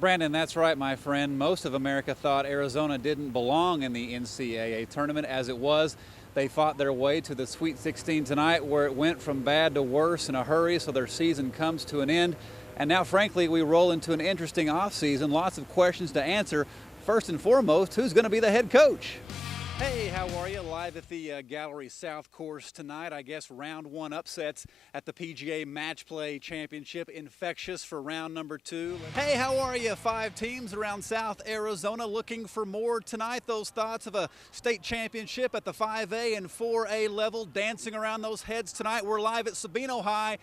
Brandon, that's right, my friend. Most of America thought Arizona didn't belong in the NCAA tournament. As it was, they fought their way to the Sweet 16 tonight, where it went from bad to worse in a hurry, so their season comes to an end. And now, frankly, we roll into an interesting offseason. Lots of questions to answer. First and foremost, who's going to be the head coach? Hey, how are you? Live at the Gallery South course tonight. I guess round one upsets at the PGA Match Play Championship. Infectious for round number 2. Hey, how are you? 5 teams around South Arizona looking for more tonight. Those thoughts of a state championship at the 5A and 4A level dancing around those heads tonight. We're live at Sabino High.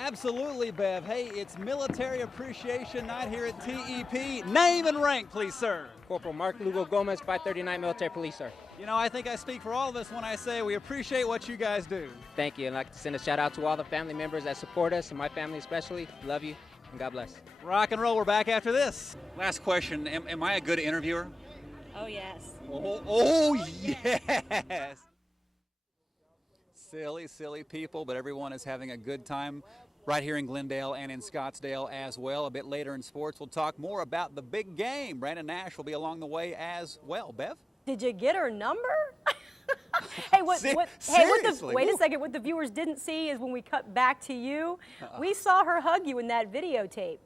Absolutely, Bev. Hey, it's Military Appreciation Night here at TEP. Name and rank, please, sir. Corporal Mark Lugo Gomez, 539 Military Police, sir. You know, I think I speak for all of us when I say we appreciate what you guys do. Thank you. I'd like to send a shout out to all the family members that support us, and my family especially. Love you, and God bless. Rock and roll. We're back after this. Last question. Am I a good interviewer? Oh, yes. Oh yes. Silly people, but everyone is having a good time right here in Glendale and in Scottsdale as well. A bit later in sports, we'll talk more about the big game. Brandon Nash will be along the way as well. Bev? Did you get her number? Hey, wait a second. What the viewers didn't see is when we cut back to you, we saw her hug you in that videotape.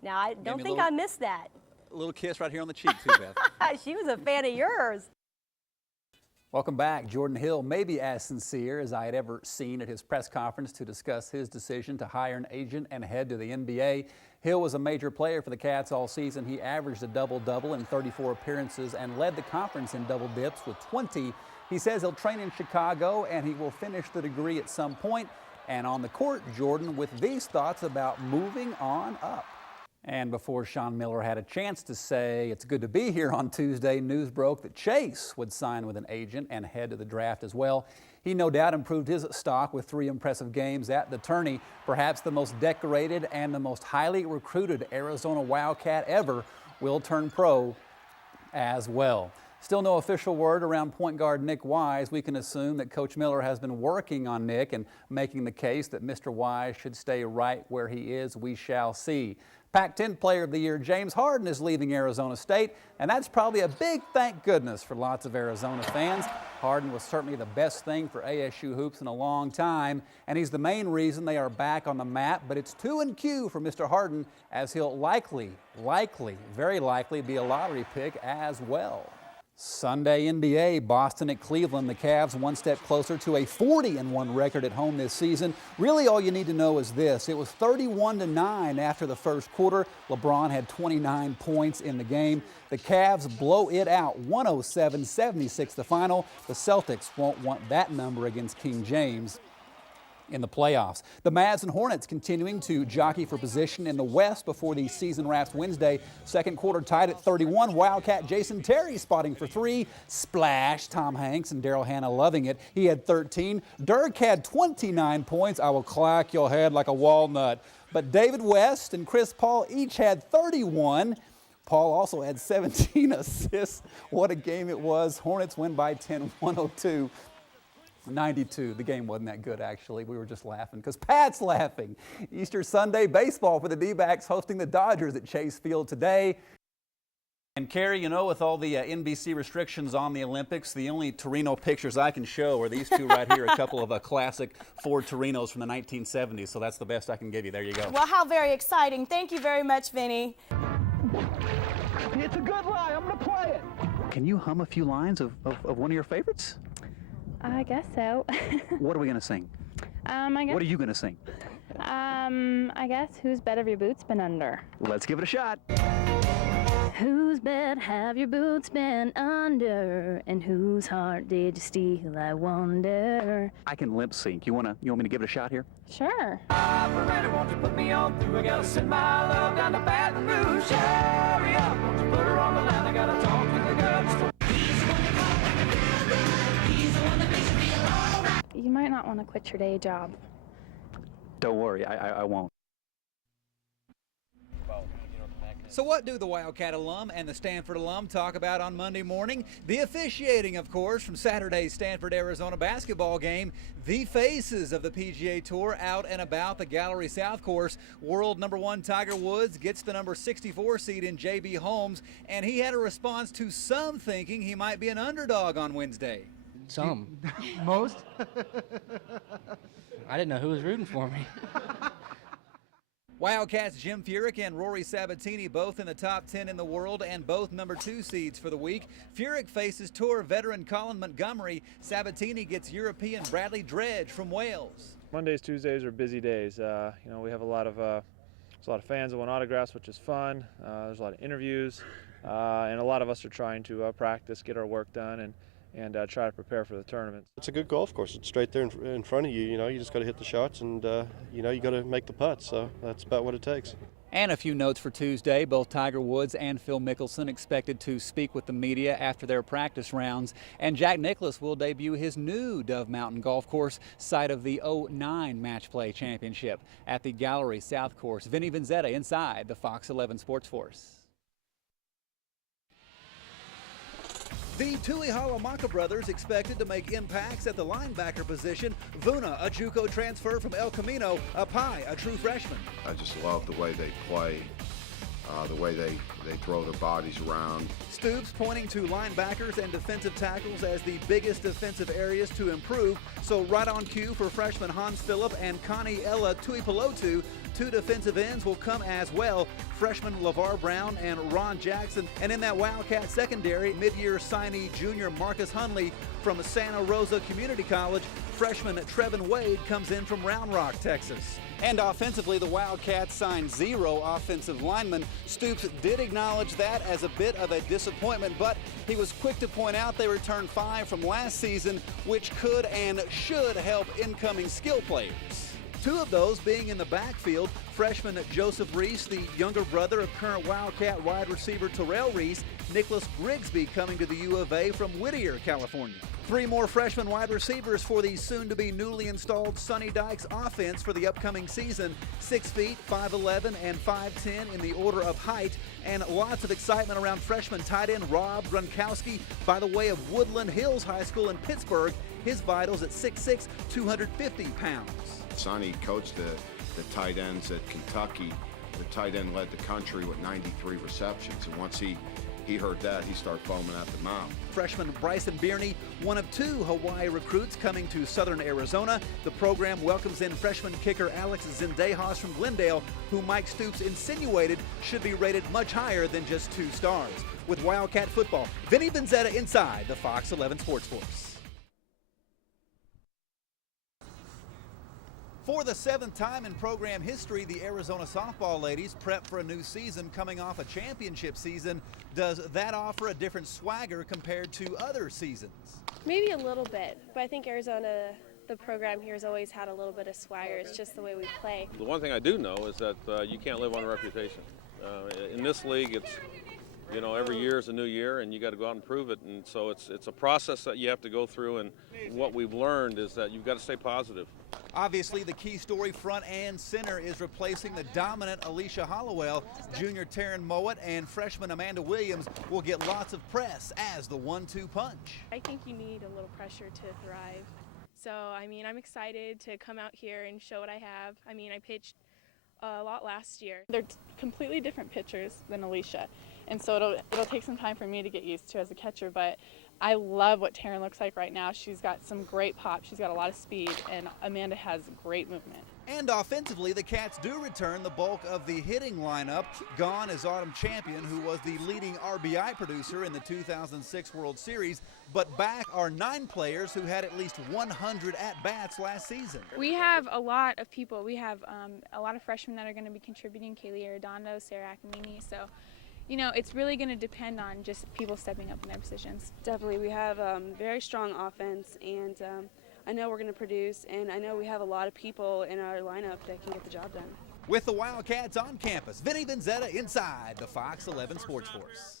Now, I don't think I missed that. A little kiss right here on the cheek, too, Bev. She was a fan of yours. Welcome back. Jordan Hill may be as sincere as I had ever seen at his press conference to discuss his decision to hire an agent and head to the NBA. Hill was a major player for the Cats all season. He averaged a double-double in 34 appearances and led the conference in double dips with 20. He says he'll train in Chicago and he will finish the degree at some point. And on the court, Jordan with these thoughts about moving on up. And before Sean Miller had a chance to say it's good to be here on Tuesday, news broke that Chase would sign with an agent and head to the draft as well. He no doubt improved his stock with 3 impressive games at the tourney. Perhaps the most decorated and the most highly recruited Arizona Wildcat ever will turn pro as well. Still no official word around point guard Nick Wise. We can assume that Coach Miller has been working on Nick and making the case that Mr. Wise should stay right where he is. We shall see. Pac-10 Player of the Year James Harden is leaving Arizona State, and that's probably a big thank goodness for lots of Arizona fans. Harden was certainly the best thing for ASU hoops in a long time, and he's the main reason they are back on the map. But it's 2-Q for Mr. Harden, as he'll very likely be a lottery pick as well. Sunday NBA, Boston at Cleveland. The Cavs one step closer to a 40-1 record at home this season. Really all you need to know is this. It was 31-9 after the first quarter. LeBron had 29 points in the game. The Cavs blow it out, 107-76 the final. The Celtics won't want that number against King James in the playoffs. The Mavs and Hornets continuing to jockey for position in the West before the season wraps Wednesday. Second quarter tied at 31. Wildcat Jason Terry spotting for 3. Splash. Tom Hanks and Daryl Hannah loving it. He had 13. Dirk had 29 points. I will clack your head like a walnut. But David West and Chris Paul each had 31. Paul also had 17 assists. What a game it was. Hornets win by 10, 102. 92. The game wasn't that good, actually. We were just laughing because Pat's laughing. Easter Sunday baseball for the D-backs hosting the Dodgers at Chase Field today. And Carrie, you know, with all the NBC restrictions on the Olympics, the only Torino pictures I can show are these two right here, a couple of classic Ford Torinos from the 1970s. So that's the best I can give you. There you go. Well, how very exciting. Thank you very much, Vinny. It's a good lie. I'm going to play it. Can you hum a few lines of one of your favorites? I guess so. What are we going to sing? What are you going to sing? I guess whose bed have your boots been under? Let's give it a shot. Whose bed have your boots been under? And whose heart did you steal, I wonder? I can lip sync. You want me to give it a shot here? Sure. Operator, won't you put me on through? I gotta send my love down to Baton Rouge. Hurry up, won't you put her on the line? I gotta talk to the girls. You might not want to quit your day job. Don't worry, I won't. Well, you know, the So what do the Wildcat alum and the Stanford alum talk about on Monday morning? The officiating, of course, from Saturday's Stanford-Arizona basketball game. The faces of the PGA Tour out and about the Gallery South course. World #1 Tiger Woods gets the number 64 seed in J.B. Holmes, and he had a response to some thinking he might be an underdog on Wednesday. Some. Most? I didn't know who was rooting for me. Wildcats Jim Furyk and Rory Sabatini both in the top 10 in the world and both #2 seeds for the week. Furyk faces Tour veteran Colin Montgomery. Sabatini gets European Bradley Dredge from Wales. Mondays, Tuesdays are busy days. We have a lot of fans that want autographs, which is fun. There's a lot of interviews, and a lot of us are trying to practice, get our work done, and try to prepare for the tournament. It's a good golf course. It's straight there in front of you. You just got to hit the shots, and you got to make the putts. So that's about what it takes. And a few notes for Tuesday. Both Tiger Woods and Phil Mickelson expected to speak with the media after their practice rounds. And Jack Nicklaus will debut his new Dove Mountain Golf Course, site of the '09 Match Play Championship at the Gallery South course. Vinnie Vinzetta inside the Fox 11 Sports Force. The Tuihalamaka brothers expected to make impacts at the linebacker position. Vuna, a JUCO transfer from El Camino. Apai, a true freshman. I just love the way they play, the way they throw their bodies around. Stoops pointing to linebackers and defensive tackles as the biggest defensive areas to improve. So right on cue for freshman Hans Phillip and Connie Ella Tuipulotu. Two defensive ends will come as well, freshman LeVar Brown and Ron Jackson. And in that Wildcat secondary, mid-year signee junior Marcus Hunley from Santa Rosa Community College. Freshman Trevin Wade comes in from Round Rock, Texas. And offensively, the Wildcats signed 0 offensive linemen. Stoops did acknowledge that as a bit of a disappointment, but he was quick to point out they returned 5 from last season, which could and should help incoming skill players. 2 of those being in the backfield, freshman Joseph Reese, the younger brother of current Wildcat wide receiver Terrell Reese, Nicholas Grigsby coming to the U of A from Whittier, California. 3 more freshman wide receivers for the soon-to-be newly installed Sonny Dykes offense for the upcoming season. 6 feet, 5'11", and 5'10" in the order of height, and lots of excitement around freshman tight end Rob Gronkowski by the way of Woodland Hills High School in Pittsburgh. His vitals at 6'6", 250 pounds. Sonny coached the tight ends at Kentucky. The tight end led the country with 93 receptions, and once he heard that, he started foaming at the mouth. Freshman Bryson Bierney, one of 2 Hawaii recruits coming to Southern Arizona. The program welcomes in freshman kicker Alex Zendejas from Glendale, who Mike Stoops insinuated should be rated much higher than just 2 stars. With Wildcat football, Vinnie Vinzetta inside the Fox 11 Sports Force. For the 7th time in program history, the Arizona softball ladies prep for a new season coming off a championship season. Does that offer a different swagger compared to other seasons? Maybe a little bit, but I think Arizona, the program here has always had a little bit of swagger. It's just the way we play. The one thing I do know is that you can't live on a reputation. In this league, it's every year is a new year, and you got to go out and prove it. And so it's a process that you have to go through. And what we've learned is that you've got to stay positive. Obviously, the key story front and center is replacing the dominant Alicia Hollowell. Junior Taryn Mowat and freshman Amanda Williams will get lots of press as the 1-2 punch. I think you need a little pressure to thrive. So, I'm excited to come out here and show what I have. I pitched a lot last year. They're completely different pitchers than Alicia, and so it'll take some time for me to get used to as a catcher, but I love what Taryn looks like right now. She's got some great pop, she's got a lot of speed, and Amanda has great movement. And offensively, the Cats do return the bulk of the hitting lineup. Gone is Autumn Champion, who was the leading RBI producer in the 2006 World Series, but back are 9 players who had at least 100 at-bats last season. We have a lot of people. We have a lot of freshmen that are going to be contributing, Kaylee Arredondo, Sarah Acamini, so it's really going to depend on just people stepping up in their positions. Definitely. We have very strong offense, and I know we're going to produce, and I know we have a lot of people in our lineup that can get the job done. With the Wildcats on campus, Vinnie Vinzetta inside the Fox 11 Sports Force.